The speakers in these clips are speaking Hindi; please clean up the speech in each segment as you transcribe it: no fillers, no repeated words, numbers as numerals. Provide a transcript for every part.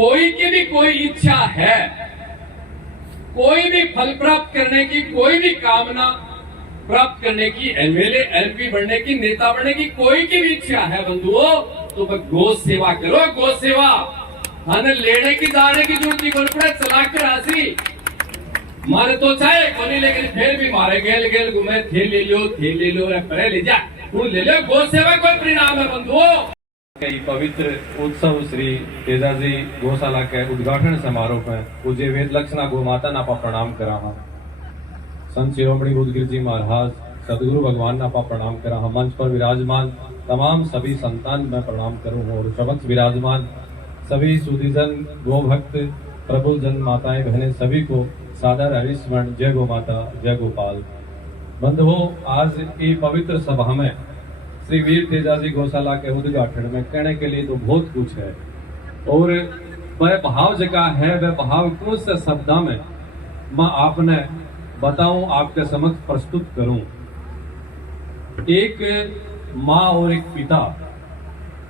कोई की भी कोई इच्छा है, कोई भी फल प्राप्त करने की, कोई भी कामना प्राप्त करने की, एमएलए एमपी बनने की, नेता बनने की कोई की भी इच्छा है बंधुओं, तो वह गौ सेवा करो। गौ सेवा हमें लेने की जाने की जरूरत नहीं पड़े, चला के राशि मारे तो चाहे कोनी, लेकिन फिर भी मारे गेल गेल घूमे थे ले लो परे ले जा तू ले लो। गौ सेवा कोई परिणाम है बंधुओं। पवित्र उत्सव श्री तेजाजी गौशाला के उद्घाटन समारोह में पूज्य वेद लक्षणा गौ माता नापा प्रणाम करा हा। संत शिरोमणि बुद्धगिर जी महाराज सदगुरु भगवान नापा प्रणाम करा हा। मंच पर विराजमान तमाम सभी संतान में प्रणाम करूं और समक्ष विराजमान सभी सुधीजन गौ भक्त प्रबुद्धजन माताएं बहनें सभी को सादर हरिस्मरण। जय गौ माता, जय गोपाल। बंधुओं, आज की पवित्र सभा में श्री वीर तेजाजी गौशाला के उद्घाटन में कहने के लिए तो बहुत कुछ है, और वह भाव जगह है, वह भाव कौन से शब्द में मैं आपने बताऊं, आपके समक्ष प्रस्तुत करूं। एक माँ और एक पिता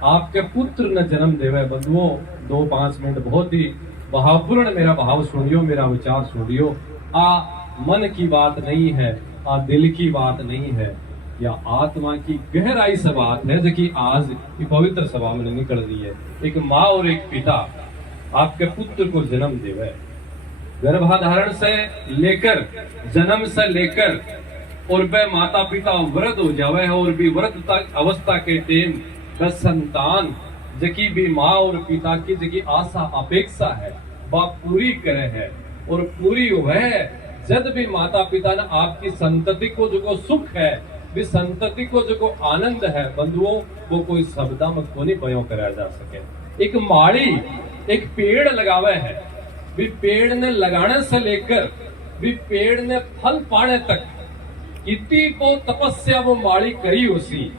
आपके पुत्र ने जन्म देवे। बंधुओं, 2-5 मिनट बहुत ही भावपूर्ण मेरा भाव सुनियो, मेरा विचार सुनियो। आ मन की बात नहीं है, आ दिल की बात नहीं है, या आत्मा की गहराई से बात है, जो कि आज की पवित्र सभा में निकल रही है। एक माँ और एक पिता आपके पुत्र को जन्म देवे। गर्भाधारण से लेकर, जन्म से लेकर, और वह माता पिता वृद्ध हो जावे है, और भी वृद्ध अवस्था के टेम वह संतान जकी भी माँ और पिता की जकी आशा अपेक्षा है वह पूरी करे है, और पूरी वह जब भी माता पिता ने आपकी संतति को जो सुख है, भी संतति को जो आनंद है बंधुओं, वो कोई शब्द में को नहीं बयां कराया जा सके। एक माड़ी एक पेड़ लगावे है, भी पेड़ ने लगाने से लेकर भी पेड़ ने फल पाने तक कितनी को तपस्या वो माड़ी करी उसी,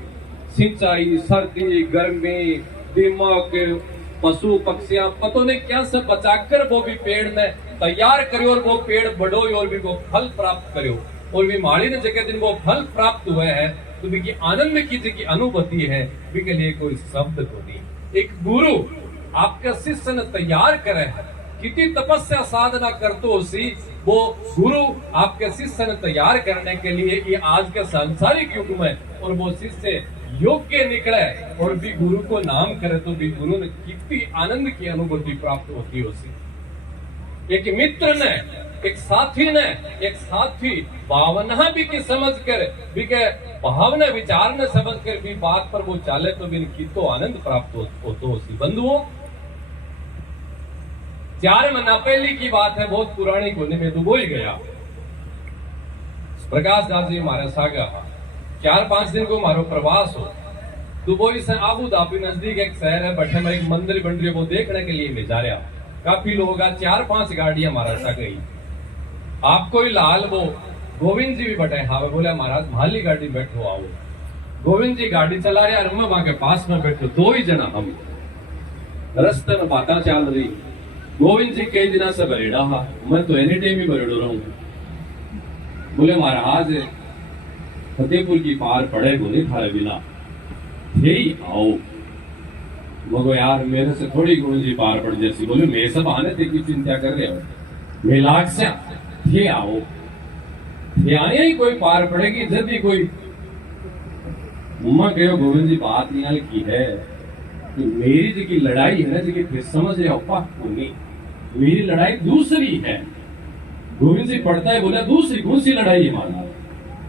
सिंचाई, सर्दी, गर्मी, दिमाग, पशु पक्षियां पतों ने क्या से बचाकर वो भी पेड़ ने तैयार करो, और वो पेड़ बढ़ो और भी वो फल प्राप्त करो, और भी माली ने जगह दिन वो फल प्राप्त हुए हैं, तो भी आनंद की जगह अनुभूति है, भी के लिए कोई शब्द को नहीं। एक गुरु आपके शिष्य ने तैयार करे है, कितनी तपस्या साधना करते उसी, वो गुरु आपके शिष्य ने तैयार करने के लिए ये आज के सांसारिक युग में, और वो शिष्य योग्य निकले और भी गुरु को नाम करे, तो भी गुरु ने कितनी आनंद की अनुभूति प्राप्त होती है उसी। एक मित्र ने, एक साथी भावना भी की समझ कर भी के भावना विचार ने समझ कर भी बात पर वो चाले, तो भी कितो आनंद प्राप्त होतो उसी। बंधुओं, 4 महीना पहले की बात है, बहुत पुरानी कोने में तो बोल गया। प्रकाश दास जी हमारे सागा 4-5 दिन को हमारो प्रवास हो, दुबई से आबू धाबी नजदीक एक शहर है, बैठे में एक मंदिर बन रही है, वो देखने के लिए मैं जा रहा। काफी लोग, 4-5 गाड़ियां हमारा सा गई। आपको ही लाल वो गोविंद जी भी बैठे, हाँ बोले महाराज माली गाड़ी बैठो आओ। गोविंद जी गाड़ी चला रहे और मैं वहां के पास में बैठो, 2 ही जना हम। रास्ते में बातें चल रही, गोविंद जी कई दिनों से बरेड़ा हा, मैं तो एनी टाइम ही बरेड़ो रहूं। बोले महाराज फतेहपुर की पार पड़े बोले थारे बिना यही आओ। मगो यार मेरे से थोड़ी गोविंद जी पार पड़ जैसी। बोले मैं सब आने थे की चिंता कर रहे हो, मेलाक से थे आओ, थे आने ही कोई पार पड़ेगी जब ही कोई। मम्मा कहो गोविंद जी बात यहाँ की है कि मेरी जी की लड़ाई है ना जी, फिर समझ रहे हो नहीं, मेरी लड़ाई दूसरी है। गोविंद जी पढ़ता है, बोला दूसरी कौन सी लड़ाई है माना,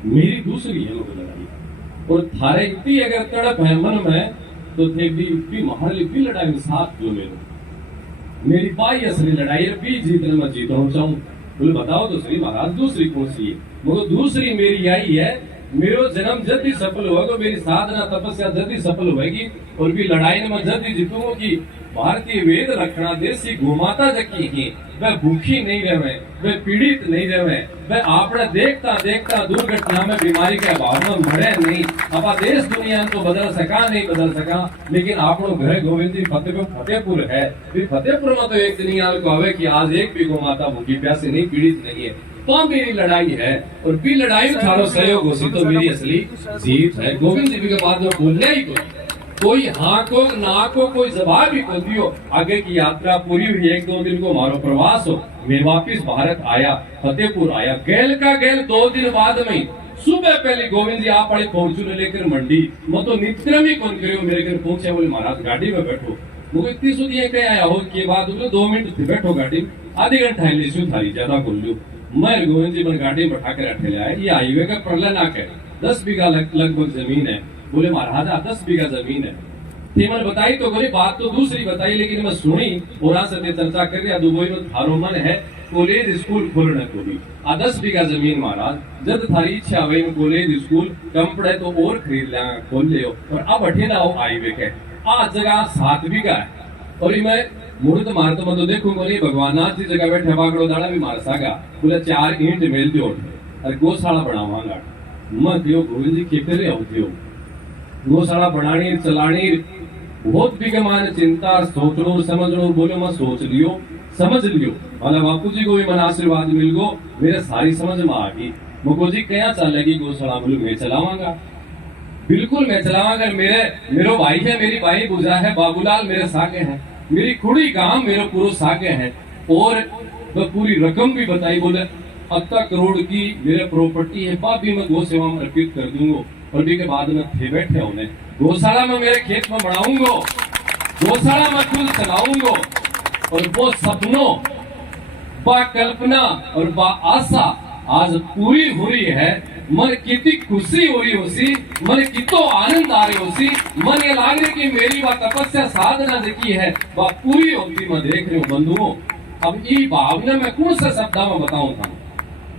मेरी दूसरी है लोग लड़ाई। और थारे इतनी अगर तड़प है मन में, तो थे भी इतनी महाली भी लड़ाई में साथ जो मेरी पाई असली लड़ाई है, भी जीतने में जीतना चाहूं। बोले बताओ तो सही महाराज दूसरी कौन सी है। मगर दूसरी मेरी यही है, मेरो जन्म जब भी सफल होगा, मेरी साधना तपस्या जब भी सफल होगी, और भी लड़ाई में जब भी जीतूंगा कि भारतीय वेद रखना देसी गोमाता जकी ही, वह भूखी नहीं रहे, वह पीड़ित नहीं रहे, वह आपने देखता देखता दुर्घटना में बीमारी के अभाव में मरे नहीं। अपा देश दुनिया तो बदल सका नहीं बदल सका, लेकिन आपनो घर गोविंद जी फतेहपुर है। फतेहपुर में तो एक दिन यहाँ को आवे कि आज एक भी गोमाता भूखी प्यासी नहीं, पीड़ित नहीं है, तो मेरी लड़ाई है। और भी लड़ाई में थारो सहयोग हो सी, तो मेरी असली जीत है। गोविंद जी के बाद में बोलने ही कोई कोई हाँ को ना को कोई जवाब ही कर दियो। आगे की यात्रा पूरी हुई, 1-2 दिन को मारो प्रवास हो, मैं वापिस भारत आया, फतेहपुर आया। गेल का गेल 2 दिन बाद में सुबह पहले गोविंद जी आप वाली फॉर्चूनर लेकर मंडी, मैं तो नित्यक्रम ही कौन करियो, मेरे घर पहुंचे, बोले महाराज गाड़ी में बैठो। मुझे इतनी सुधी कह आया हो के बाद बोले 2 मिनट थे बैठो गाड़ी में, आधे घंटा है लेशु थारी ज्यादा बोल लो। मैं गोविंद जी मन गाड़ी में बैठा कर रखे ले आए। ये हाईवे का परला ना कह 10 बीघा लगभग जमीन है। बोले महाराज 10 बीघा जमीन है। मैंने बताई तो बोले बात तो दूसरी बताई, लेकिन मैं सुनी और से चर्चा कर रहा दुबई में थारो मन है कॉलेज स्कूल खोलने को भी 10 बीघा जमीन महाराज, जब थारी इच्छा हुई में कॉलेज स्कूल कम पड़े तो और खरीद लेंगे, खोल ले। और अब अठे ना हो हाईवे के आज जगह 7 बीघा है। और मैं मुहूर्त मारता मैं तो देखूंगा नहीं, भगवान नाथ जी जगह बैठे बागड़ो दाड़ा भी मार सागा, बोले 4 ईंट मेल दो और गौशाला बनावांगा। मैं क्यों गोविंद जी खेते होते हो, गौशाला बनानी चलानी बहुत भी मान चिंता सोचनो समझनो। बोलो मैं सोच लियो समझ लियो, वाला बापू जी को भी मन आशीर्वाद मिल गो, मेरे सारी समझ में आ गई। मुको जी क्या चलेगी गौशाला, बोलो मैं चलावांगा, बिल्कुल मैं चलावांगा। मेरो भाई है, मेरी भाई बुझा है, बाबूलाल मेरे सागे हैं, मेरी खुड़ी गांव मेरे पूरे सागे हैं। और पूरी रकम भी बताई, बोले 80 करोड़ की मेरे प्रॉपर्टी है, बाप भी मैं गौ सेवा में अर्पित कर दूंगा। और भी के बाद में थे बैठे उन्हें गौशाला में मेरे खेत में बढ़ाऊंगा, गौशाला में कुल चलाऊंगा। और वो सपनों बा कल्पना और बा आशा आज पूरी हो रही है। मन कितनी खुशी हो रही होसी, मन कितो आनंद आ रही होसी, मन ये लाग रही कि मेरी वह तपस्या साधना देखी है वह पूरी होती मैं देख रही हूँ बंधुओं। अब ये भावना मैं कौन सा शब्द में बताऊं था,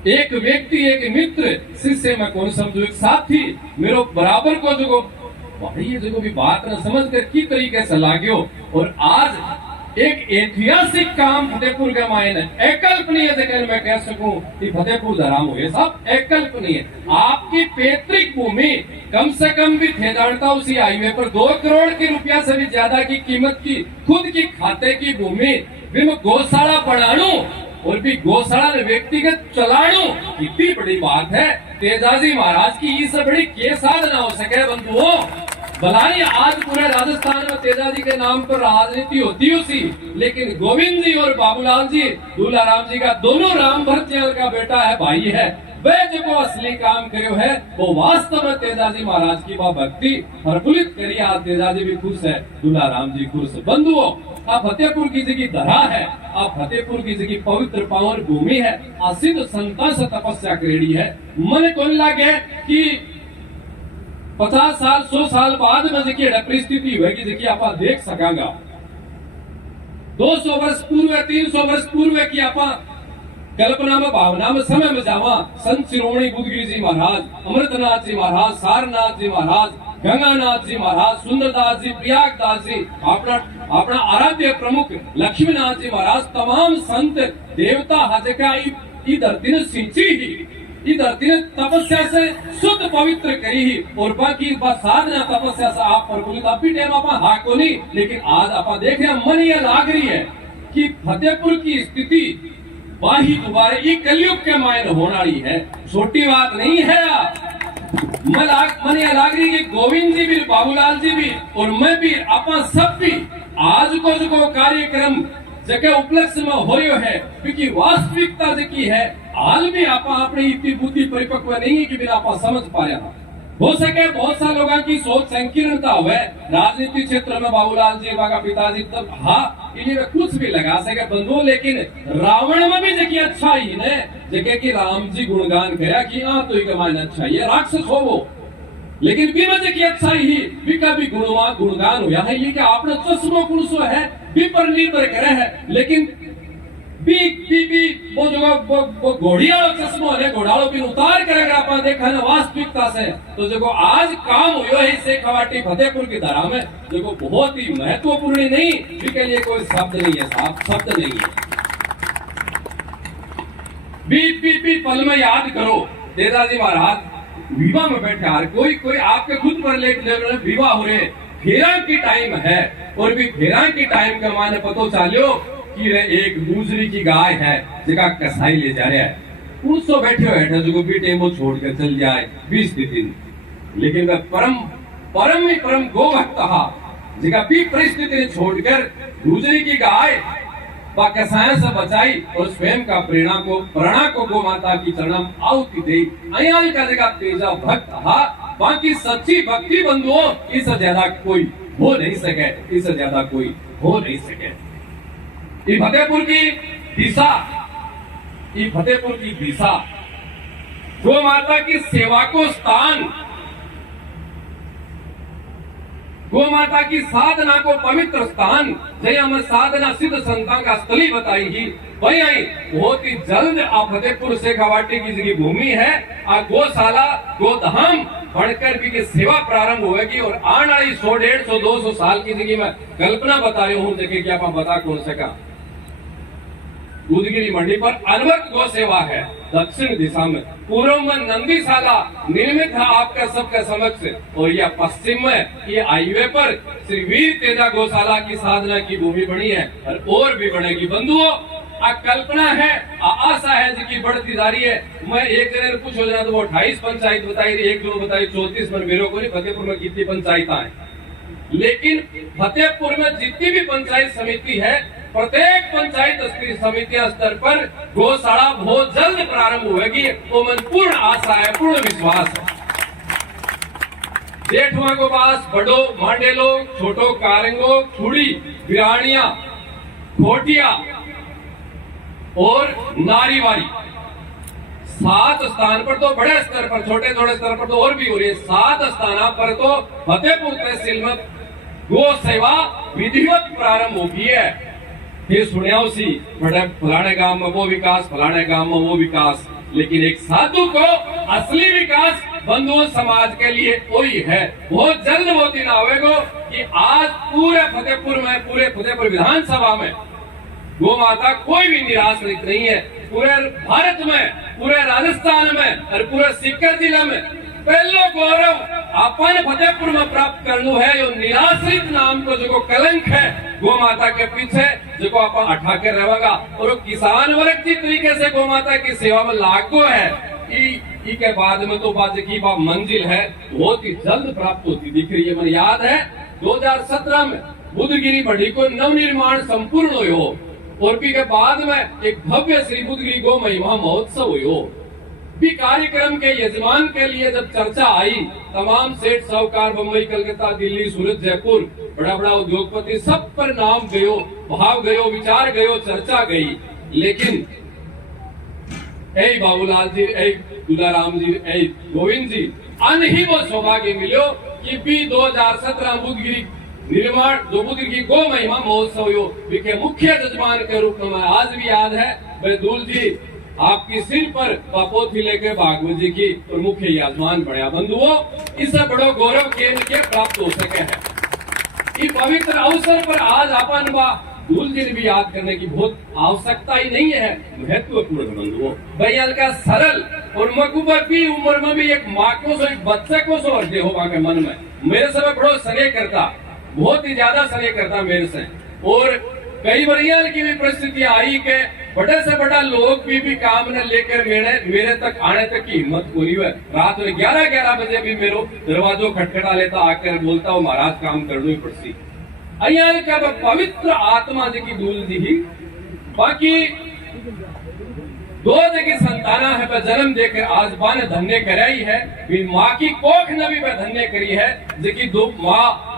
एक व्यक्ति एक मित्र शिष्य मैं कौन समझू, एक साथी मेरो बराबर को जो भाई ये जो भी बात न समझ कर की तरीके से लाग्यो। और आज एक ऐतिहासिक काम फतेहपुर के मायने अकल्पनीय जगह मैं कह सकूं कि फतेहपुर धराम हुए सब अकल्पनीय। आपकी पैतृक भूमि कम से कम भी थे जानता उसी हाईवे पर 2 करोड़ के रुपया से भी ज्यादा की कीमत की खुद की खाते की भूमि भी मैं गौशाला बढ़ाणू और भी गौशाला ने व्यक्तिगत चलाणू, कितनी बड़ी बात है। तेजाजी महाराज की इससे बड़ी के साधना हो सके बंधुओं। भलाई आज पूरे राजस्थान में तेजाजी के नाम पर राजनीति होती उसी, लेकिन गोविंद जी और बाबूलाल जी दूल्हा राम जी का दोनों राम भरत का बेटा है, भाई है। वे जो असली काम करो है वो वास्तव में तेजाजी महाराज की भक्ति प्रफुल्लित करिए। आज तेजाजी भी खुश है, दूल्हा राम जी खुश। बंधुओं आप फतेहपुर की जगह धरा है, आप फतेहपुर की जगह पवित्र पावन भूमि है, सिद्ध संता से तपस्या करेड़ी है। मन को लगे कि 50 साल 100 साल बाद में जकी परिस्थिति होगी जकी आप देख सकांगा। 200 वर्ष पूर्व 300 वर्ष पूर्व की आप कल्पना में भावना में समय में जावा। संत शिरोमणि बुद्धगिरी जी महाराज, अमृतनाथ जी महाराज, सारनाथ जी महाराज, गंगानाथ जी महाराज, सुंदरदास जी, प्रयागदास जी, अपना आराध्य प्रमुख लक्ष्मीनाथ जी महाराज, तमाम संत देवता हजका ई धरती ने सिंची ही, ई धरती ने तपस्या से शुद्ध पवित्र करी ही। और बाकी साधना तपस्या से आप प्रफुल्लित अभी टाइम आप हाको नहीं, लेकिन आज आप देख रहे मन ये लाग रही है कि फतेहपुर की स्थिति वाही दोबारा ये कलयुग के मायने होने वाली है, छोटी बात नहीं है। मन ये लाग रही कि गोविंद जी भी, बाबूलाल जी भी और मैं भी, आप सब भी आज को जो कार्यक्रम जगह उपलक्ष्य में हो है, क्योंकि वास्तविकता जकी है हाल भी आप अपनी इतनी बुद्धि परिपक्व नहीं है कि बिना आप समझ पाया। हो सके बहुत सारे लोगों की सोच संकीर्णता हुए राजनीति क्षेत्र में, बाबूलाल जी का पिताजी तब हाँ इन्हें कुछ भी लगा सके बंधु, लेकिन रावण में भी जगह अच्छा ही ने जगह की राम जी गुणगान करा कि हाँ तो कमान अच्छा ही है, राक्षस हो वो, लेकिन भी मजे की अच्छा ही भी गुणगान हुआ है। ये कि आपने चश्मो पुरुषो है भी पर निर्भर करे है, लेकिन वो जो घोड़ियालो चश्मो है घोड़ालो भी उतार करेगा आप देखा ना वास्तविकता से। तो जो आज काम हुआ है इसे खवाटी फतेहपुर की धरा में जो बहुत ही महत्वपूर्ण नहीं, इसके लिए कोई शब्द नहीं है साहब, शब्द नहीं है। बी पल में याद करो तेजाजी महाराज विवाह में बैठे हार कोई आपके खुद पर लेट विवाह हो रहे, फेरा की टाइम है और भी फेरा की टाइम का माने पतो चालियो कि एक दूसरी की गाय है जिका कसाई ले जा रहा है, उसको बैठे जो भी टेम्पो छोड़कर चल जाए 20 दिन, लेकिन वह परम परम ही परम गो भक्त जगह भी परिस्थिति छोड़कर दूसरी की गाय कसाय से बचाई और स्वयं का प्रेरणा को गो माता की चरणम आहुति दे अयाल का जगह तेजा भक्त बाकी सच्ची भक्ति बंधुओं इससे ज्यादा कोई हो नहीं सके, इससे ज्यादा कोई हो नहीं सके। ये फतेहपुर की दिशा, ये फतेहपुर की दिशा गो माता की सेवा को स्थान, गो माता की साधना को पवित्र स्थान, जय हमें साधना सिद्ध संतान का स्थली बताएगी वही आई बहुत ही जल्द आ फतेहपुर से खवाटी की जगह भूमि है आ गौशाला गोधाम बढ़कर भी की सेवा प्रारंभ होगी और आने वाली 100, 150, 200 साल की जगह मैं कल्पना बता रही हूँ जगह क्या आप बता कौन सका। दूधगिरी मंडी पर अनवरत गौ सेवा है। दक्षिण दिशा में पूर्व में नंदीशाला निर्मित है आपका सबके समक्ष और यह पश्चिम में ये हाईवे पर श्री वीर तेजा गौशाला की साधना की भूमि बनी है और भी बनेगी। बंधुओं कल्पना है, आशा है जिसकी बढ़ती जा रही है। मैं एक जने पूछ हो जाना तो वो 28 पंचायत बताई, एक दो बताई 34 मन मेरे को नहीं फतेहपुर में कितनी पंचायत है, लेकिन फतेहपुर में जितनी भी पंचायत समिति है प्रत्येक पंचायत समिति स्तर पर गौशाला बहुत जल्द प्रारंभ होगी। वो मन पूर्ण आशा है, पूर्ण विश्वास है। जेठवा को पास बड़ो मांडेलो, छोटो कारेंगो, छुड़ी, बिरानिया, घोटिया और नारीवारी 7 स्थान पर तो बड़े स्तर पर, छोटे छोटे स्तर पर तो और भी हो रही है। 7 स्थान पर तो फतेहपुर तहसील में गो सेवा विधिवत प्रारंभ होगी है। ये सुनिया उसी बड़े फलाने गांव में वो विकास, फलाने गांव में वो विकास, लेकिन एक साधु को असली विकास बंधुओं समाज के लिए वही है। बहुत जल्द वो दिन आवेगा कि आज पूरे फतेहपुर में, पूरे फतेहपुर विधानसभा में गो माता कोई भी निराश्रित नहीं है। पूरे भारत में, पूरे राजस्थान में और पूरे सीकर जिला में पहलो गौरव अपन फतेहपुर में प्राप्त करना है। यो निराश्रित नाम को जो कलंक है गो माता के पीछे जो अपन हटा कर रहेगा और वो किसान वर्ग की तरीके से गो माता की सेवा में लागू है। ई के बाद में तो बात की बात मंजिल है बहुत ही जल्द प्राप्त होती दिख रही है। मुझे याद है 2017 में बुधगिरी बढ़ी को नवनिर्माण संपूर्ण हो और भी के बाद में एक भव्य श्री बुधगिरी गो महिमा महोत्सव हो। भी कार्यक्रम के यजमान के लिए जब चर्चा आई, तमाम सेठ साहूकार बम्बई, कलकत्ता, दिल्ली, सूरत, जयपुर, बड़ा बड़ा उद्योगपति सब पर नाम गयो, भाव गयो, विचार गयो, चर्चा गई, लेकिन ऐ बाबूलाल जी, ऐ दुलाराम जी, ऐ गोविंद जी अन ही वो सौभाग्य मिलो कि भी 2017 बुधगिरी निर्माण जो बुधगिरी गो महिमा महोत्सव हो के मुख्य जजमान के रूप में आज भी याद है बैदुल जी आपकी सिर पर पापोथी लेकर भागवत जी की और मुख्य यजमान बढ़िया। बंधुओं इससे बड़ो गौरव केंद्र के प्राप्त हो सके है। इस पवित्र अवसर पर आज अपन दूल जी भी याद करने की बहुत आवश्यकता ही नहीं है, महत्वपूर्ण बंधुओं। भैया का सरल और मकुबर भी उम्र में भी एक माँ को सो एक बच्चे को सो हृदय होगा के मन में मेरे से बड़ो स्नेह करता, बहुत ही ज्यादा स्नेह करता मेरे से। और कई बरियाल की भी परिस्थिति आई के बड़े से बड़ा लोग भी काम न लेकर मेरे तक आने तक की हिम्मत पूरी हुई। रात में 11 बजे भी मेरे दरवाजों खटखटा लेता, आकर बोलता हूँ महाराज काम करनी ही पड़ती। अयाल का पवित्र आत्मा जी की दूल जी ही बाकी 2 जगह संताना है पर जन्म देकर आज बा ने धन्य कराई है। माँ की कोख ने भी धन्य करी है जिसकी 2 माँ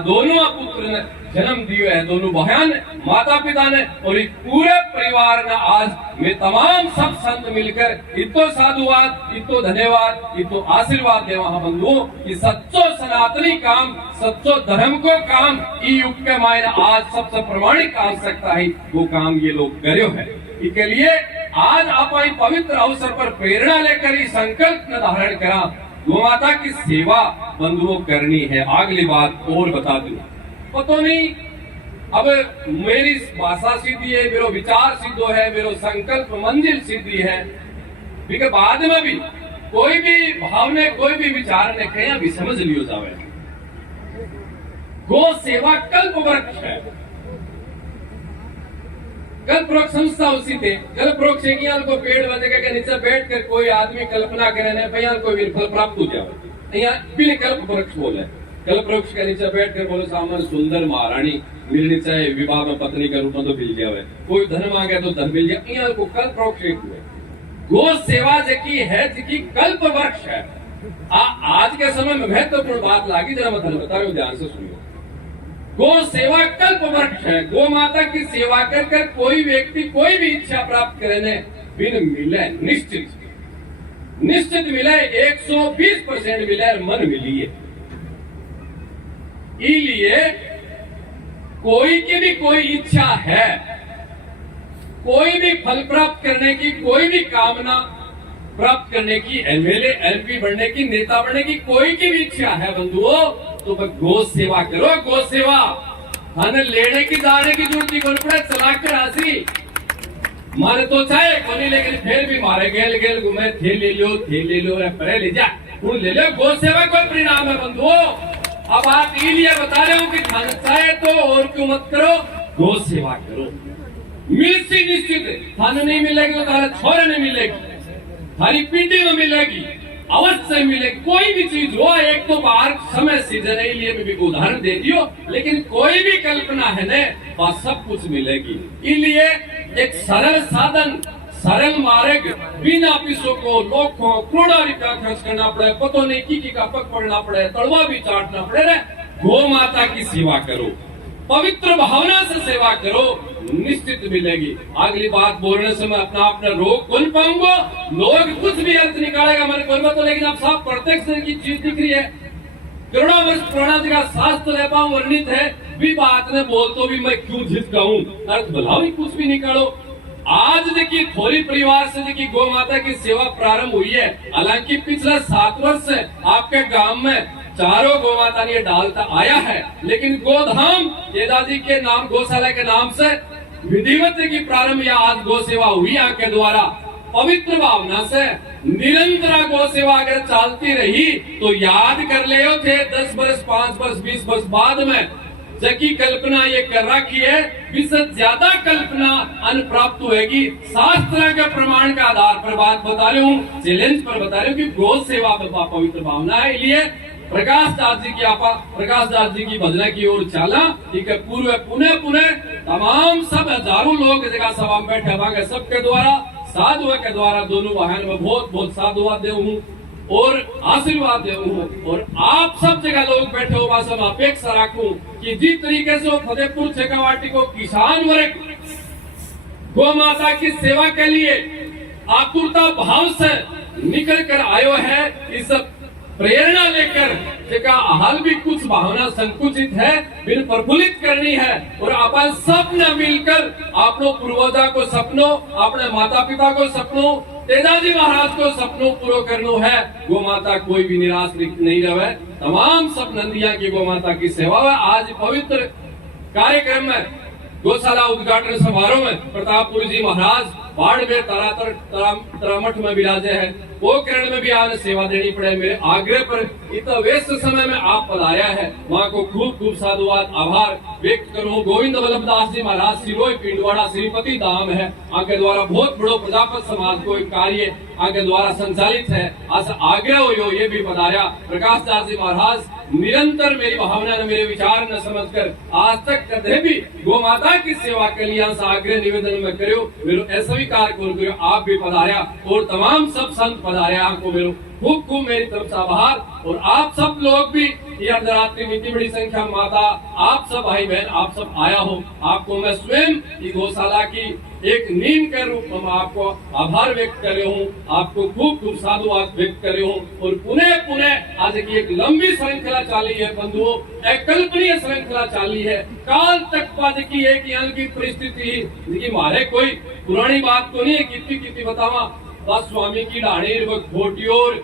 दोनों पुत्र ने जन्म दियो है, दोनों बहन माता पिता ने और एक पूरे परिवार ने आज में तमाम सब संत मिलकर इतो साधुवाद, इतो धन्यवाद, इतो आशीर्वाद दे वहां बंधुओं कि सच्चो सनातनी काम, सच्चो धर्म को काम ई युग के मायने आज सबसे प्रमाणिक आवश्यकता है वो काम ये लोग करो है। इसके लिए आज आप पवित्र अवसर पर प्रेरणा लेकर ही संकल्प न धारण करा गो माता की सेवा बंधुओं करनी है। अगली बात और बता दूं, पता नहीं अब मेरी भाषा सीधी है, मेरा विचार सीधो है, मेरा संकल्प मंजिल सीधी है, फिर बाद में भी कोई भी भावने, कोई भी विचार ने कहीं भी समझ लियो जावे। गो सेवा कल्प वृक्ष है। कल्प वृक्ष संस्था उसी थे। कल्प वृक्ष को पेड़ बजेगा के नीचे बैठ कर कोई आदमी कल्पना करे भैया कोई भी फल प्राप्त हो जाए, यहाँ बिना कल्प वृक्ष बोले कल्प वृक्ष के नीचे बैठ कर बोले सामने सुंदर महारानी मिलनी चाहिए, विवाह में पत्नी के रूप में तो मिल जाए, कोई धन मांगे तो धन मिल जाए, यहाँ को कल्प वृक्ष हुए। गो सेवा जकी है जकी कल्प वृक्ष है। आज के समय में महत्वपूर्ण बात लागी, जरा मैं बता रहा हूँ, ध्यान से सुनियो। गो सेवा कल्प वृक्ष है। गो माता की सेवा कर कर कोई व्यक्ति कोई भी इच्छा प्राप्त करे बिन मिले, निश्चित मिले, 120% मिले, मन मिलिए। इसलिए कोई की भी कोई इच्छा है, कोई भी फल प्राप्त करने की, कोई भी कामना प्राप्त करने की, एमएलए एमपी बनने की, नेता बनने की कोई की भी इच्छा है बंधुओं, तो गो सेवा करो। गो सेवा धन लेने की जाने की जरूरत नहीं पड़े, चला कर हासी मारे तो चाहे कोनी, लेकिन फिर भी मारे गेल गेल घूमे, थे ले लो परे ले जा, ले लो। गो सेवा कोई परिणाम है बंधुओं। अब आप इसलिए बता रहे हो कि धन चाहे तो और क्यों मत करो, गो सेवा करो। मिलती निश्चित, धन नहीं मिलेगी तो तारा छोरे नहीं मिलेगी, थारी पीढ़ी में मिलेगी, अवश्य मिलेगी। कोई भी चीज हो, एक तो बाहर समय सीजन है, इसलिए मैं भी उदाहरण दे दियो, लेकिन कोई भी कल्पना है ने वह सब कुछ मिलेगी। इसलिए एक सरल साधन, सरल मार्ग, बिना पैसों को लाखों करोड़ों रुपया खर्च करना पड़े, पतो नहीं की का पग पड़ना पड़े, तड़वा भी चाटना पड़े रे, गो माता की सेवा करो, पवित्र भावना से सेवा करो, निश्चित मिलेगी। अगली बात बोलने से मैं अपना रोग कौन पाऊंगा, लोग कुछ भी अर्थ निकालेगा मैंने बोलूंगा तो, लेकिन अब साफ प्रत्यक्ष की चीज दिख रही है। करोड़ों वर्ष पुराना जगह शास्त्र लेपा वर्णित है, भी बात ने बोल तो भी मैं क्यों झिझकाऊं, अर्थ भलाओ ही कुछ भी निकालो। आज देखिए थोड़ी परिवार से देखिए गौ माता की सेवा प्रारंभ हुई है। हालांकि पिछला 7 वर्ष से आपके गांव में चारों गौ माता ने डालता आया है, लेकिन गोधाम दादाजी के नाम, गौशाला के नाम से विधिवत की प्रारंभ या आज गौ सेवा हुई आपके द्वारा। पवित्र भावना से निरंतर गौ सेवा अगर चलती रही तो याद कर ले थे 10 वर्ष, 5 वर्ष, 20 वर्ष बाद में जबकि कल्पना ये कर रखी है, इससे ज्यादा कल्पना अन्न प्राप्त होगी। शास्त्र के प्रमाण के आधार पर बात बता रही हूँ, चैलेंज पर बता रही हूँ कि गौ सेवा पवित्र भावना है। इसलिए प्रकाश दास जी की भजना की ओर चला, ठीक है। पूर्व पुनः तमाम सब हजारों लोग जगह सभा में बैठे हुए सबके द्वारा, साधु के द्वारा, दोनों वाहन में बहुत बहुत साधुवाद दे हूँ और आशीर्वाद दे हूँ। और आप सब जगह लोग बैठे हो, बस हम अपेक्षा रखूं कि जिस तरीके से फतेहपुर छेकावाटी को किसान वर्ग गौ माता की सेवा के लिए आतुरता भाव से निकल कर आयो है, इस प्रेरणा लेकर जगह हाल भी कुछ भावना संकुचित है, बिन प्रफुल्लित करनी है। और अपन सब न मिलकर अपनों पूर्वजा को सपनों, अपने माता पिता को सपनों, तेजाजी महाराज को सपनों पूरा करनो है। गौ माता कोई भी निराश नहीं रहे, तमाम सब नंदिया की गौ माता की सेवा है। आज पवित्र कार्यक्रम में गौशाला उद्घाटन समारोह में प्रतापपुर जी महाराज बाड़मेर तारामठ में विराजे हैं, वो किरण में भी आज सेवा देनी पड़े। मेरे आग्रह पर इतना व्यस्त समय में आप पधारा है, वहाँ को खूब खूब साधुवाद आभार व्यक्त करूँ। गोविंद वल्लभ दास जी महाराज सिरोई पिंडवाड़ा श्रीपति धाम है, आपके द्वारा बहुत बड़ो प्रजापत समाज को एक कार्य आपके द्वारा संचालित है। आज आग्रह हो ये भी पधारा। प्रकाश दास जी महाराज निरंतर मेरी भावना ने, मेरे विचार न समझकर आज तक कदे भी गौ माता की सेवा के लिए आग्रह निवेदन में करो, मेरे ऐसा भी कार्य करो। आप भी पधारा और तमाम सब संत पधारे, आपको मेरे खूब खूब मेरी तरफ से आभार। और आप सब लोग भी ये अर्धरात्रि में इतनी बड़ी संख्या माता, आप सब भाई बहन, आप सब आया हो, आपको मैं स्वयं गौशाला की एक नीम के रूप में आपको आभार व्यक्त कर रहा हूँ, आपको खूब खूब साधुवाद व्यक्त कर रहा हूँ। और पुनः आज की एक लंबी श्रृंखला चाली है बंधुओं, एक कल्पनीय श्रृंखला चाली है। काल तक बाद की एक यहाँ की परिस्थिति मारे कोई पुरानी बात तो नहीं है, कितनी बतावा बस स्वामी की डाणी घोटी और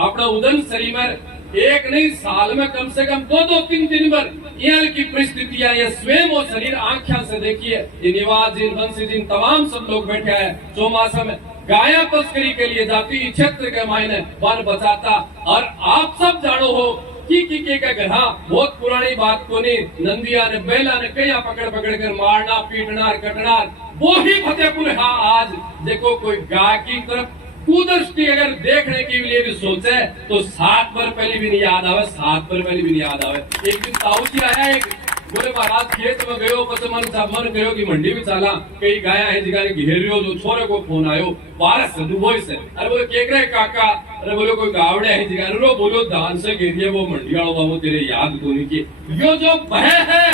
अपना उदन शरीर में एक नहीं साल में कम से कम 2-3 दिन भर यहाँ की परिस्थितियां, ये स्वयं वो शरीर आंखों से देखिए। ये निवास जिन बंसी जिन तमाम सब लोग बैठे हैं, चौमासा में गाया तस्करी के लिए जाती क्षेत्र के मायने वन बचाता। और आप सब जानो हो की का गधा बहुत पुरानी बात को नहीं, नंदिया ने बैला ने कया पकड़ कर मारना पीटना कटना, वो ही फतेहपुर। हाँ आज देखो कोई गाय की तरफ कुदृष्टि अगर देखने के लिए भी सोचे तो 7 बार पहले भी नहीं याद आवे, 7 बार पहले भी नहीं याद आवे। एक दिन ताऊजी आया, एक बोले महाराज खेत में गयो, पच मन गयो कि मंडी में चला, कई गाया है जगह ने घेरियो, जो छोरे को फोन आयो 12 संधु बोई से, अरे बोले के करे काका, अरे बोले कोई गावड़े है जगह, रो बोलो धान से घेरिए वो मंडी वालों बाबू तेरे याद को नहीं की। यो जो बह है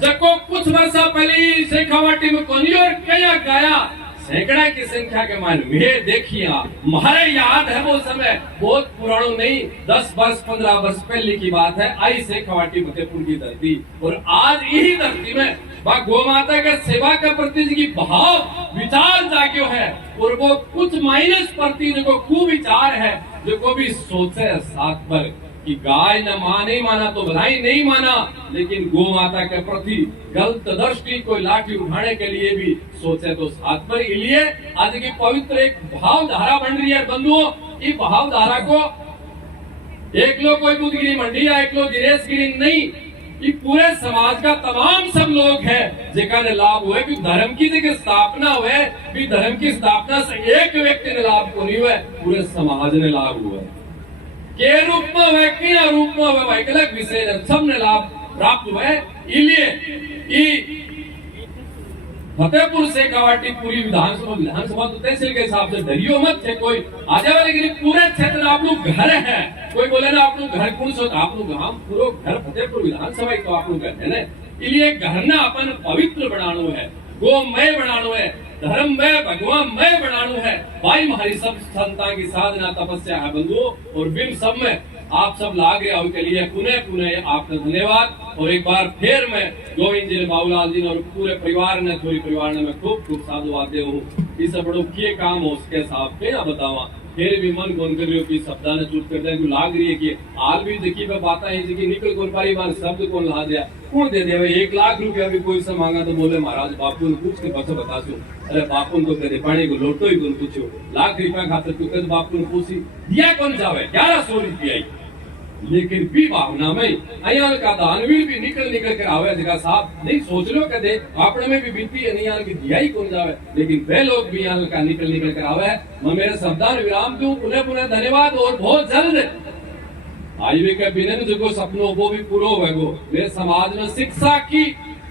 जको कुछ वर्षा पहले शेखावाटी में कोनी और कया गाया सैकड़ा की संख्या के मान में देखिए, हमारे याद है वो समय बहुत पुरानो नहीं, 10 वर्ष 15 वर्ष पहले की बात है। आई शेखावाटी फतेहपुर की धरती, और आज यही धरती में गौ माता के सेवा के प्रति की भाव विचार जाग्यो है, और वो कुछ माइनस प्रति जो कुविचार है, जो को भी सोचे 7 पर कि गाय न मां नहीं माना तो भलाई नहीं माना, लेकिन गौ माता के प्रति गलत दृष्टि कोई लाठी उठाने के लिए भी सोचे तो 7 पर। इसलिए आज की पवित्र एक भाव धारा बन रही है बंधुओं, इस भाव धारा को एक लोग कोई बुद्धगिरी मंडी या एक लोग दिनेश गिरी नहीं, ये पूरे समाज का तमाम सब लोग है जिनका ने लाभ हुए, कि धर्म की जगह स्थापना हुए, भी धर्म की स्थापना से एक व्यक्ति ने लाभ को नहीं हुए, पूरे समाज ने लाभ हुआ के रूप में हुए कि रूप में हुए वैकल्पिक विषय सबने लाभ प्राप्त हुए। इसलिए फतेहपुर शेखावाटी पूरी विधानसभा तो तहसील के हिसाब से डरियो मत थे कोई आ जाए, लेकिन पूरे क्षेत्र में आप लोग घर है, कोई बोले ना आप लोग घर कौन सो, आप लोग हम पूरा घर फतेहपुर विधानसभा तो आप लोग घर है ना। इसलिए घर ना अपन पवित्र बनानो है, गोमय बनानो है, धर्ममय भगवानमय बनानो है। भाई हमारी सब संतान की साधना तपस्या है बंधुओं, और बिन सब में आप सब लाग रहे हो के लिए पुनः आपका धन्यवाद। और एक बार फिर मैं गोविंद जी ने, बाबूलाल जी ने और पूरे परिवार ने, थोड़ी परिवार ने मैं खूब साधुवाद दे हूँ। इस बड़ो किए काम हो उसके साथ के ना बतावा, फिर भी मन कौन कर रही हो कि शब्दा ने चुप कर दे, लाग रही है कि आल भी देखी पे बात है जी निकल कौन पारी बार शब्द कौन ला दिया, कौन दे दिया 1 लाख रुपया भी कोई से मांगा तो बोले महाराज बापू ने पूछ के बच्चे बता सो, अरे बापू तो कहते पानी को लोटो ही कौन पूछो, लाख रुपया खाते तो कहते बापू ने पूछी दिया कौन जावे 1100 रुपया, लेकिन भी भावना में अयाल का दानवीर भी निकल कर आवे जगह साहब नहीं सोच लो कहते आपने में भी बीती है नहीं की दिया ही कौन जावे, लेकिन वे लोग भी याल का निकल कर आवे। मैं मेरे शब्दान विराम दूं, पुनः धन्यवाद। और बहुत जल्द आईवी के बिना जो सपनों वो भी पूरा होगा। मेरे समाज में शिक्षा की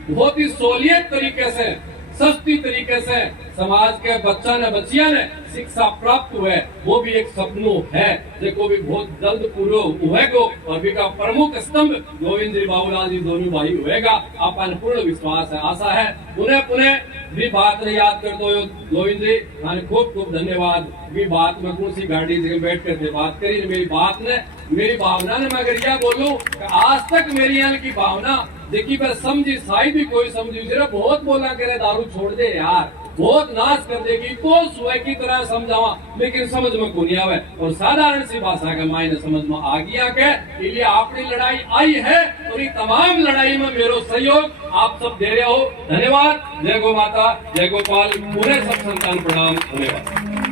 बहुत ही सहूलियत तरीके से, सस्ती तरीके से समाज के बच्चा ने बच्चिया ने शिक्षा प्राप्त हुए, वो भी एक सपनों है जो भी बहुत जल्द पूरा हुएगो। और भी का प्रमुख स्तंभ गोविंद जी बाबूलाल जी दोनों भाई हुएगा, अपन पूर्ण विश्वास है, आशा है। पुनः भी बात ने याद कर दो गोविंद जी, खूब धन्यवाद। भी बात में कौन सी गाड़ी जगह बैठ कर बात करी, मेरी भावना ने मैं अगर यह बोलूं आज तक मेरी यहाँ की भावना देखी मैं समझी शायद भी कोई समझी जरा बहुत बोला करे दारू छोड़ दे यार, बहुत नाश कर देगी को सुबह की तरह समझावा, लेकिन समझ में को नहीं आवे। और साधारण सी भाषा का मायने समझ में आ गया के इसलिए आपकी लड़ाई आई है, और ये तमाम लड़ाई में मेरा सहयोग आप सब दे रहे हो। धन्यवाद। जय गौ माता, जय गोपाल, पूरे सब संतान प्रणाम। धन्यवाद।